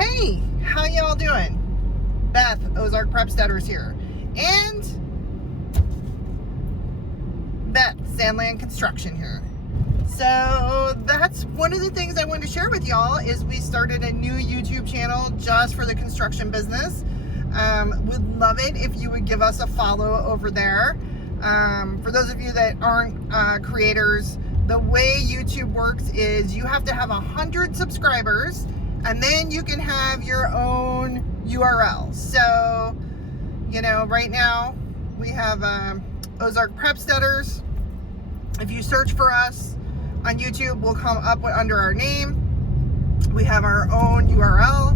Hey, how y'all doing? Beth, Ozark Prep Stutters here. And Beth, Sandland Construction here. So that's one of the things I wanted to share with y'all is we started a new YouTube channel just for the construction business. Would love it if you would give us a follow over there. For those of you that aren't creators, the way YouTube works is you have to have 100 subscribers and then you can have your own URL. So, you know, right now we have Ozark Prep Stutters. If you search for us on YouTube, we'll come up under our name. We have our own URL.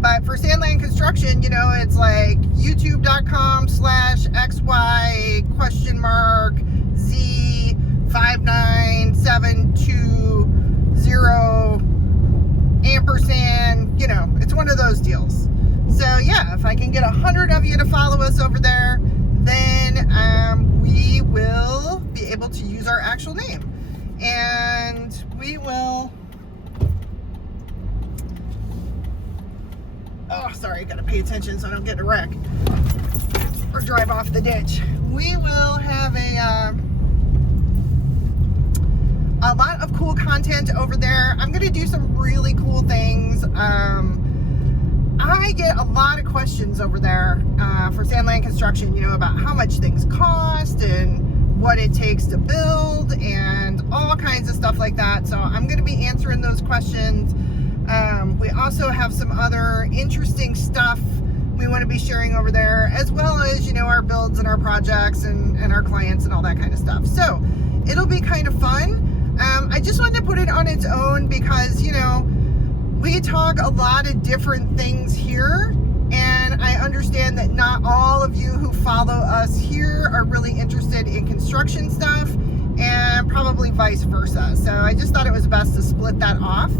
But for Sandland Construction, you know, it's like youtube.com/XY?Z59720 %, you know, it's one of those deals. So yeah, if I can get 100 of you to follow us over there, then we will be able to use our actual name. And we will... Oh, sorry, gotta pay attention so I don't get in a wreck or drive off the ditch. We will have a lot of cool content over there. I'm gonna do some really cool things. I get a lot of questions over there for Sandland Construction, you know, about how much things cost and what it takes to build and all kinds of stuff like that. So I'm gonna be answering those questions. We also have some other interesting stuff we want to be sharing over there, as well as, you know, our builds and our projects and our clients and all that kind of stuff. So it'll be kind of fun. I just wanted to put it on its own because, you know, we talk a lot of different things here, and I understand that not all of you who follow us here are really interested in construction stuff, and probably vice versa. So I just thought it was best to split that off.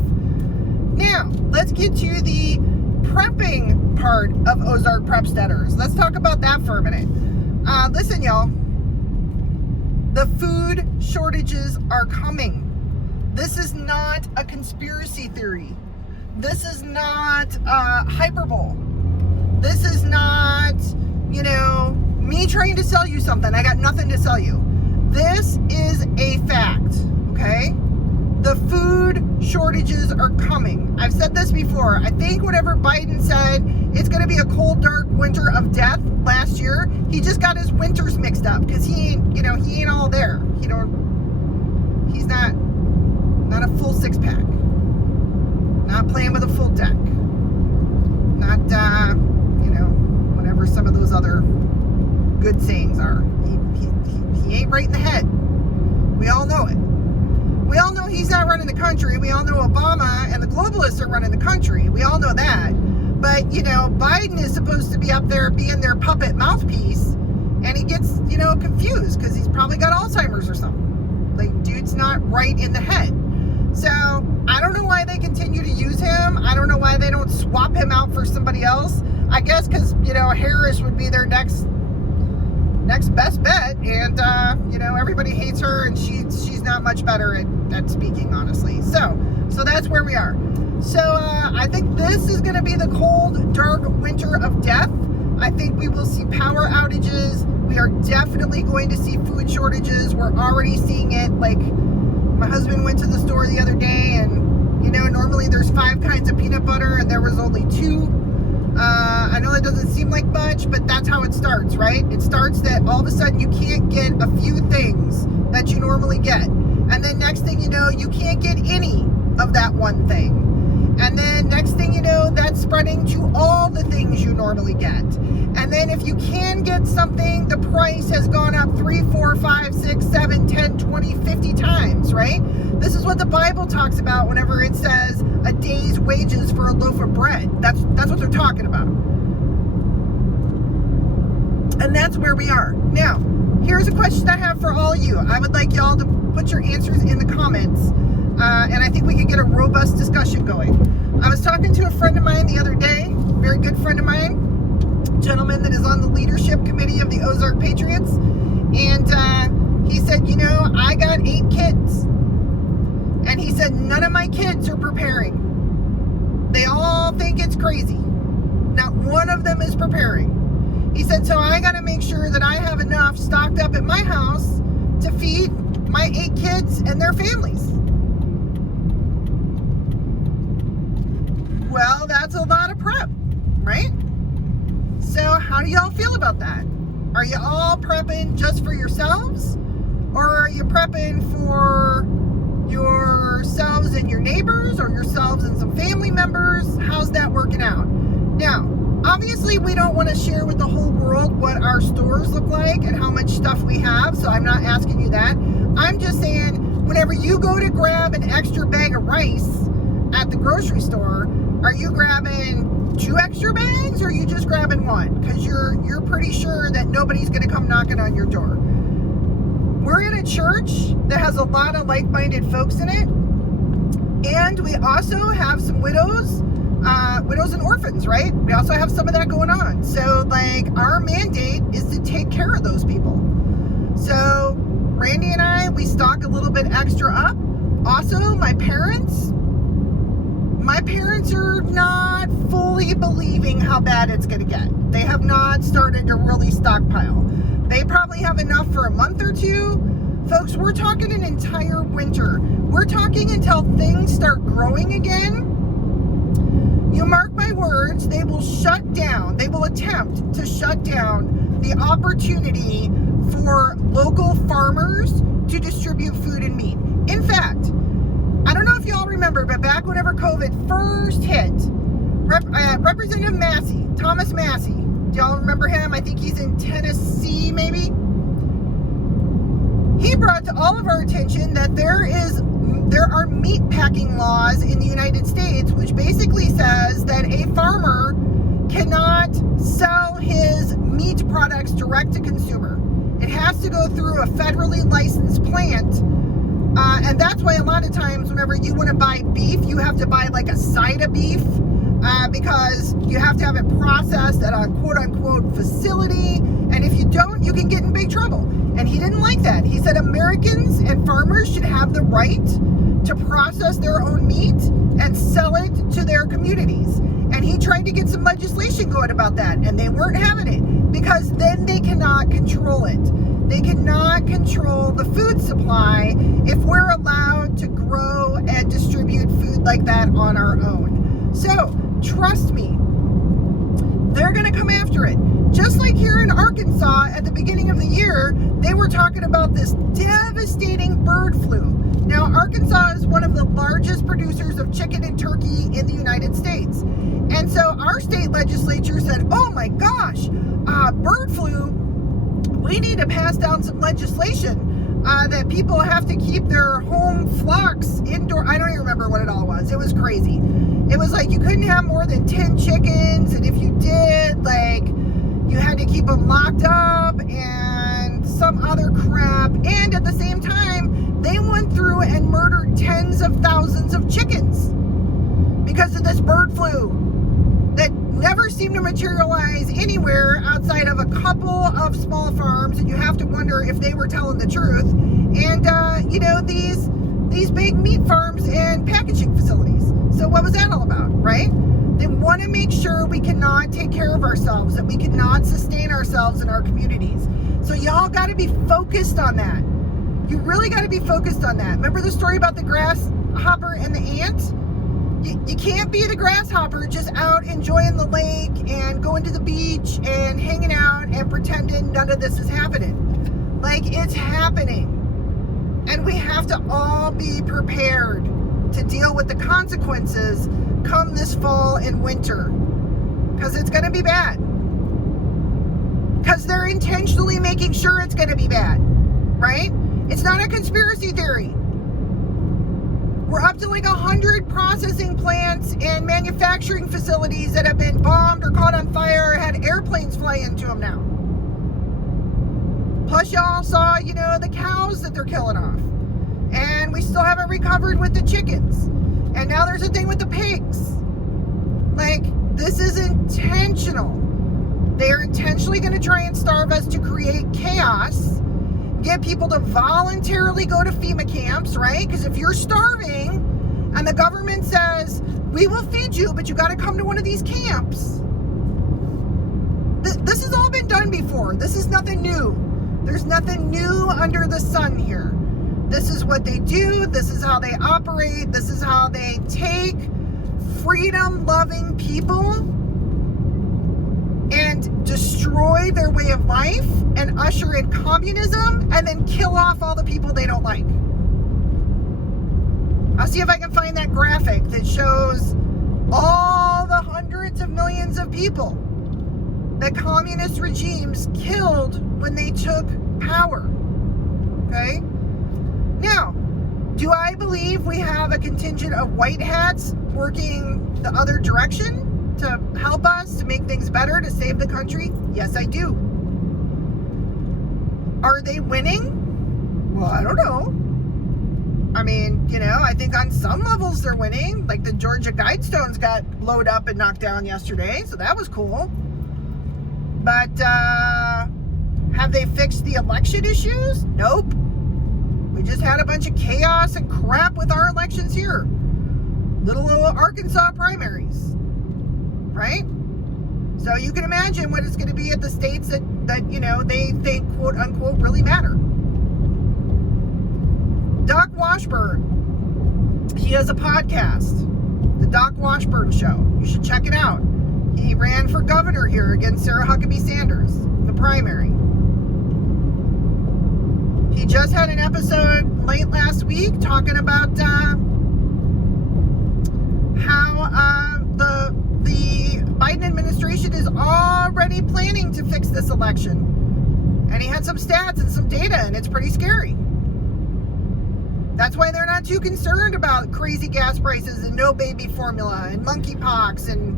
Now, let's get to the prepping part of Ozark Prep Stutters. Let's talk about that for a minute. Listen, y'all, the food shortages are coming. This is not a conspiracy theory. This is not hyperbole. This is not, you know, me trying to sell you something. I got nothing to sell you. This is a fact, okay? The food shortages are coming. I've said this before. I think whenever Biden said it's going to be a cold, dark winter of death last year, he just got his winters mixed up because he ain't all there. You know, he's not a full six-pack. Not playing with a full deck. Not, you know, whatever some of those other good sayings are. He ain't right in the head. We all know it. We all know he's not running the country. We all know Obama and the globalists are running the country. We all know that. But, you know, Biden is supposed to be up there being their puppet mouthpiece, and he gets, you know, confused because he's probably got Alzheimer's or something. Like, dude's not right in the head. So, I don't know why they continue to use him. I don't know why they don't swap him out for somebody else. I guess because, you know, Harris would be their next best bet, and you know, everybody hates her, and she's not much better at speaking, honestly. So that's where we are. So I think this is going to be the cold, dark winter of death. I think we will see power outages. We are definitely going to see food shortages. We're already seeing it. Like, my husband went to the store the other day, and you know, normally there's 5 kinds of peanut butter, and there was only 2. I know that doesn't seem like much, but that's how it starts, right? It starts that all of a sudden you can't get a few things that you normally get. And then next thing you know, you can't get any of that one thing. And then next thing you know, that's spreading to all the things you normally get. And then if you can get something, the price has gone up 3, 4, 5, 6, 7, 10, 20, 50 times, right? This is what the Bible talks about whenever it says a day's wages for a loaf of bread. That's what they're talking about. And that's where we are. Now, here's a question I have for all of you. I would like y'all to put your answers in the comments. And I think we could get a robust discussion going. I was talking to a friend of mine the other day, very good friend of mine, gentleman that is on the leadership committee of the Ozark PATRIOTS. And he said, you know, I got 8 kids. And he said, none of my kids are preparing. They all all think it's crazy. Not one of them is preparing. He said, so I got to make sure that I have enough stocked up at my house to feed my 8 kids and their families. Well, that's a lot of prep, right? So how do y'all feel about that? Are you all prepping just for yourselves? Or are you prepping for yourselves and your neighbors, or yourselves and some family members? How's that working out? Now, obviously we don't want to share with the whole world what our stores look like and how much stuff we have, so I'm not asking you that. I'm just saying, whenever you go to grab an extra bag of rice at the grocery store, are you grabbing 2 extra bags, or are you just grabbing 1? Because you're pretty sure that nobody's going to come knocking on your door. We're in a church that has a lot of like-minded folks in it, and we also have some widows and orphans, right? We also have some of that going on. So, like, our mandate is to take care of those people. So, Randy and I, we stock a little bit extra up. Also, my parents are not fully believing how bad it's going to get. They have not started to really stockpile. They probably have enough for a month or 2. Folks, we're talking an entire winter. We're talking until things start growing again. You mark my words, they will shut down. They will attempt to shut down the opportunity for local farmers to distribute food and meat. In fact, I don't know if y'all remember, but back whenever COVID first hit, Representative Massey, Thomas Massey, do y'all remember him? I think he's in Tennessee, maybe? He brought to all of our attention that there are meat packing laws in the United States, which basically says that a farmer cannot sell his meat products direct to consumer. It has to go through a federally licensed plant. And that's why a lot of times whenever you want to buy beef, you have to buy like a side of beef because you have to have it processed at a quote-unquote facility. And if you don't, you can get in big trouble. And he didn't like that. He said Americans and farmers should have the right to process their own meat and sell it to their communities. And he tried to get some legislation going about that, and they weren't having it because then they cannot control it. They cannot control the food supply if we're allowed to grow and distribute food like that on our own. So, trust me, they're going to come after it. Just like here in Arkansas at the beginning of the year, they were talking about this devastating bird flu. Now, Arkansas is one of the largest producers of chicken and turkey in the United States. And so our state legislature said, oh my gosh, bird flu, we need to pass down some legislation that people have to keep their home flocks indoor. I don't even remember what it all was. It was crazy. It was like you couldn't have more than 10 chickens, and if you did, like, you had to keep them locked up and some other crap. And at the same time, they went through and murdered tens of thousands of chickens because of this bird flu that never seemed to materialize anywhere outside of a couple of small farms, and you have to wonder if they were telling the truth. And these big meat farms and packaging facilities. So what was that all about, right? They want to make sure we cannot take care of ourselves, that we cannot sustain ourselves in our communities. So y'all got to be focused on that. You really got to be focused on that. Remember the story about the grasshopper and the ant? You can't be the grasshopper just out enjoying the lake and going to the beach and hanging out and pretending none of this is happening. Like, it's happening. And we have to all be prepared to deal with the consequences come this fall and winter. Because it's going to be bad. Because they're intentionally making sure it's going to be bad. Right? It's not a conspiracy theory. We're up to like 100 processing plants and manufacturing facilities that have been bombed or caught on fire or had airplanes fly into them now. Plus y'all saw, the cows that they're killing off. And we still haven't recovered with the chickens. And now there's a thing with the pigs. Like, this is intentional. They're intentionally going to try and starve us to create chaos. Get people to voluntarily go to FEMA camps, right? Because if you're starving and the government says we will feed you, but you got to come to one of these camps. This has all been done before. This is nothing new. There's nothing new under the sun here. This is what they do. This is how they operate. This is how they take freedom-loving people and destroy their way of life and usher in communism and then kill off all the people they don't like. I'll see if I can find that graphic that shows all the hundreds of millions of people that communist regimes killed when they took power. Okay? Now, do I believe we have a contingent of white hats working the other direction to help us, to make things better, to save the country? Yes, I do. Are they winning? Well, I don't know. I mean, I think on some levels they're winning. Like the Georgia Guidestones got blowed up and knocked down yesterday, so that was cool. But have they fixed the election issues? Nope. We just had a bunch of chaos and crap with our elections here. Little old Arkansas primaries, right? So you can imagine what it's going to be at the states that they think, quote unquote, really matter. Doc Washburn, he has a podcast, The Doc Washburn Show. You should check it out. He ran for governor here against Sarah Huckabee Sanders, the primary. He just had an episode late last week talking about how the Biden administration is already planning to fix this election. And he had some stats and some data, and it's pretty scary. That's why they're not too concerned about crazy gas prices and no baby formula and monkeypox and,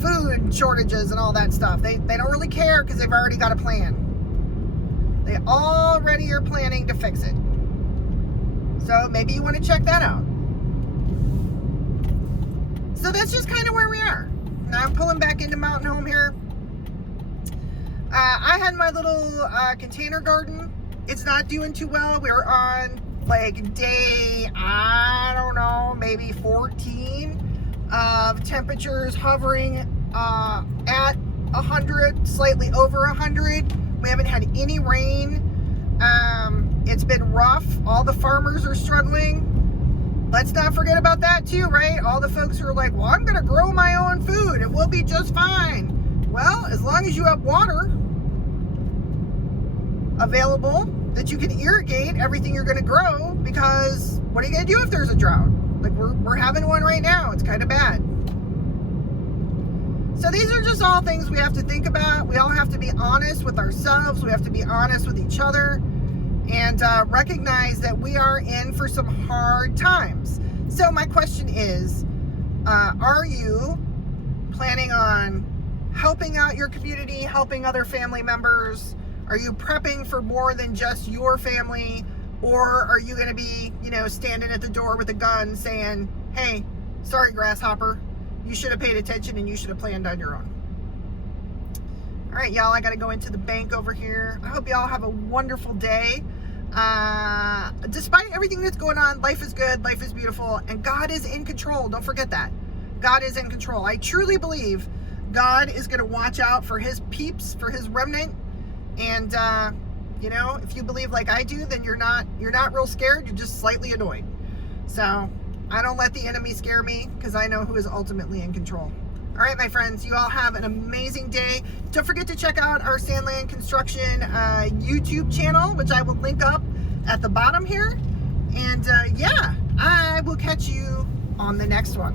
food shortages and all that stuff. They don't really care because they've already got a plan. They already are planning to fix it. So maybe you want to check that out. So that's just kind of where we are. Now I'm pulling back into Mountain Home here. I had my little container garden. It's not doing too well. We're on like day, I don't know, maybe 14 of temperatures hovering at 100, slightly over 100. We haven't had any rain. It's been rough. All the farmers are struggling. Let's not forget about that too, right? All the folks who are like, well, I'm going to grow my own food. It will be just fine. Well, as long as you have water available that you can irrigate everything you're going to grow, because what are you going to do if there's a drought? Like we're having one right now. It's kind of bad. So these are just all things we have to think about. We all have to be honest with ourselves. We have to be honest with each other and recognize that we are in for some hard times. So my question is, are you planning on helping out your community, helping other family members? Are you prepping for more than just your family? Or are you going to be, standing at the door with a gun saying, hey, sorry, grasshopper, you should have paid attention and you should have planned on your own. All right, y'all, I got to go into the bank over here. I hope y'all have a wonderful day. Despite everything that's going on, life is good, life is beautiful, and God is in control. Don't forget that. God is in control. I truly believe God is going to watch out for his peeps, for his remnant. And, if you believe like I do, then you're not real scared. You're just slightly annoyed. So I don't let the enemy scare me because I know who is ultimately in control. All right, my friends, you all have an amazing day. Don't forget to check out our Sandland Construction YouTube channel, which I will link up at the bottom here. And I will catch you on the next one.